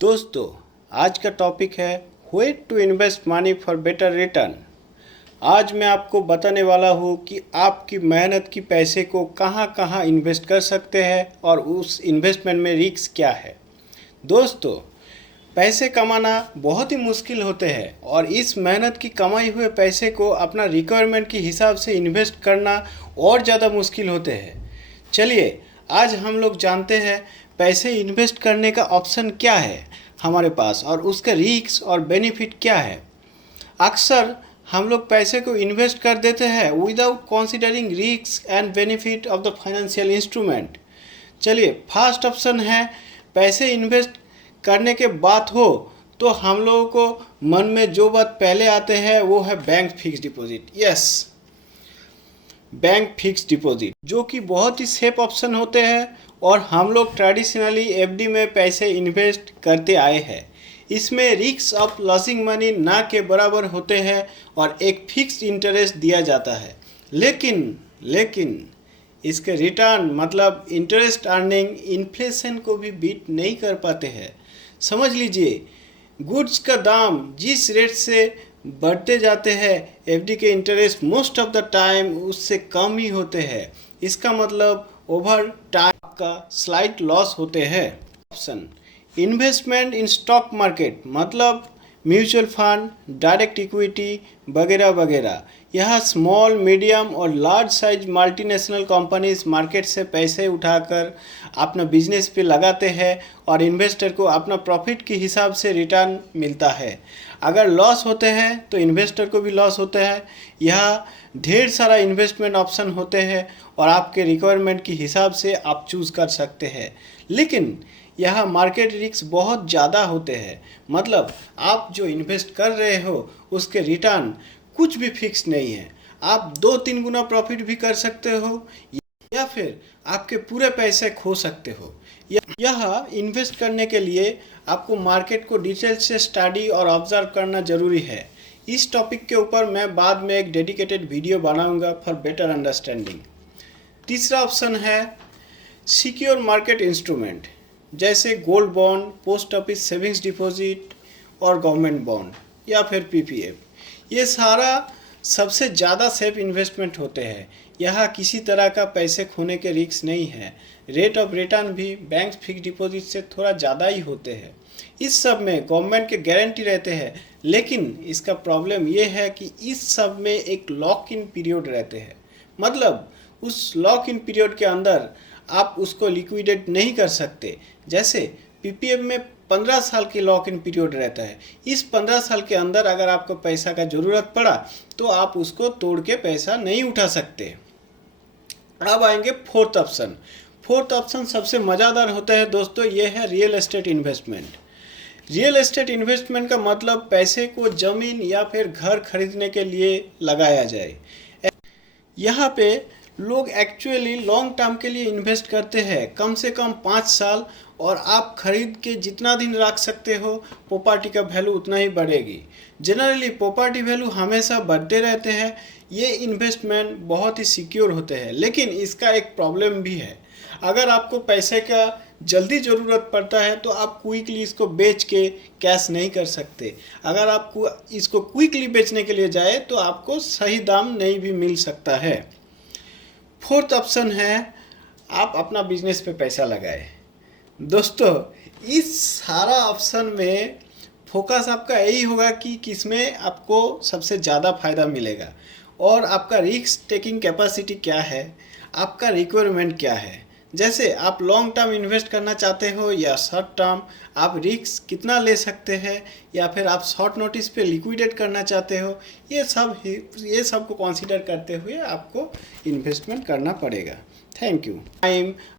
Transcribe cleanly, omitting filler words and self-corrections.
दोस्तों, आज का टॉपिक है way to invest money for better return. आज मैं आपको बताने वाला हूँ कि आपकी मेहनत की पैसे को कहाँ कहाँ इन्वेस्ट कर सकते हैं और उस इन्वेस्टमेंट में रिस्क क्या है। दोस्तों, पैसे कमाना बहुत ही मुश्किल होते हैं और इस मेहनत की कमाई हुए पैसे को अपना रिक्वायरमेंट के हिसाब से इन्वेस्ट करना और ज़्यादा मुश्किल होते हैं। चलिए आज हम लोग जानते हैं पैसे इन्वेस्ट करने का ऑप्शन क्या है हमारे पास और उसका रिस्क और बेनिफिट क्या है। अक्सर हम लोग पैसे को इन्वेस्ट कर देते हैं without considering risk and benefit of the financial instrument. चलिए फर्स्ट ऑप्शन है, पैसे इन्वेस्ट करने के बात हो तो हम लोगों को मन में जो बात पहले आते हैं वो है bank fix deposit. Yes, bank fix deposit जो कि बहुत ही सेफ ऑप्शन होते हैं और हम लोग ट्रेडिशनली एफडी में पैसे इन्वेस्ट करते आए हैं। इसमें रिस्क ऑफ लॉसिंग मनी ना के बराबर होते हैं और एक फिक्स्ड इंटरेस्ट दिया जाता है। लेकिन इसके रिटर्न मतलब इंटरेस्ट अर्निंग इन्फ्लेशन को भी बीट नहीं कर पाते हैं। समझ लीजिए, गुड्स का दाम जिस रेट से बढ़ते जाते हैं एफडी के interest most of the time उससे कम ही होते हैं। इसका मतलब ओवर टाइम का स्लाइट लॉस होते हैं। Option investment in stock market मतलब म्यूचुअल फंड, डायरेक्ट इक्विटी वगैरह वगैरह। यह स्मॉल, मीडियम और large size multinational companies market से पैसे उठाकर अपना बिजनेस पे लगाते हैं और इन्वेस्टर को अपना प्रॉफिट के हिसाब से रिटर्न मिलता है। अगर लॉस होते हैं तो इन्वेस्टर को भी लॉस होता है। यह ढेर सारा इन्वेस्टमेंट ऑप्शन होते हैं और आपके रिक्वायरमेंट के हिसाब से आप चूज़ कर सकते हैं। लेकिन यहाँ मार्केट रिस्क बहुत ज़्यादा होते हैं, मतलब आप जो इन्वेस्ट कर रहे हो उसके रिटर्न कुछ भी फिक्स नहीं है। आप 2-3 गुना प्रॉफिट भी कर सकते हो या फिर आपके पूरे पैसे खो सकते हो। यह इन्वेस्ट करने के लिए आपको मार्केट को डिटेल से स्टडी और ऑब्जर्व करना ज़रूरी है। इस टॉपिक के ऊपर मैं बाद में एक डेडिकेटेड वीडियो बनाऊंगा फॉर बेटर अंडरस्टैंडिंग। तीसरा ऑप्शन है सिक्योर मार्केट इंस्ट्रूमेंट जैसे gold bond, post office savings deposit और गवर्नमेंट बॉन्ड या फिर पीपीएफ। ये सारा सबसे ज़्यादा सेफ इन्वेस्टमेंट होते हैं। यहाँ किसी तरह का पैसे खोने के रिस्क नहीं है। रेट ऑफ रिटर्न भी बैंक फिक्स डिपॉजिट से थोड़ा ज़्यादा ही होते हैं। इस सब में गवर्नमेंट के गारंटी रहते हैं, लेकिन इसका प्रॉब्लम ये है कि इस सब में एक लॉक इन पीरियड रहते हैं। मतलब उस लॉक इन पीरियड के अंदर आप उसको लिक्विडेट नहीं कर सकते। जैसे पीपीएफ में 15 साल की लॉक इन पीरियड रहता है। इस 15 साल के अंदर अगर आपको पैसा का ज़रूरत पड़ा तो आप उसको तोड़ के पैसा नहीं उठा सकते। अब आएंगे फोर्थ ऑप्शन। फोर्थ ऑप्शन सबसे मज़ेदार होता है दोस्तों, ये है real estate investment. Real estate investment का मतलब पैसे को ज़मीन या फिर घर खरीदने के लिए लगाया जाए। यहाँ पे लोग एक्चुअली लॉन्ग टर्म के लिए इन्वेस्ट करते हैं, कम से कम 5 साल, और आप खरीद के जितना दिन रख सकते हो प्रॉपर्टी का वैल्यू उतना ही बढ़ेगी। जनरली प्रॉपर्टी वैल्यू हमेशा बढ़ते रहते हैं। ये इन्वेस्टमेंट बहुत ही सिक्योर होते हैं, लेकिन इसका एक प्रॉब्लम भी है। अगर आपको पैसे का जल्दी ज़रूरत पड़ता है तो आप क्विकली इसको बेच के कैश नहीं कर सकते। अगर आपको इसको क्विकली बेचने के लिए जाए तो आपको सही दाम नहीं भी मिल सकता है। फोर्थ ऑप्शन है आप अपना बिजनेस पे पैसा लगाए। दोस्तों, इस सारा ऑप्शन में फोकस आपका यही होगा कि किसमें आपको सबसे ज़्यादा फ़ायदा मिलेगा और आपका रिस्क टेकिंग कैपेसिटी क्या है, आपका रिक्वायरमेंट क्या है। जैसे आप लॉन्ग टर्म इन्वेस्ट करना चाहते हो या शॉर्ट टर्म, आप रिस्क कितना ले सकते हैं, या फिर आप शॉर्ट नोटिस पे लिक्विडेट करना चाहते हो, ये सब को कंसीडर करते हुए आपको इन्वेस्टमेंट करना पड़ेगा। Thank you.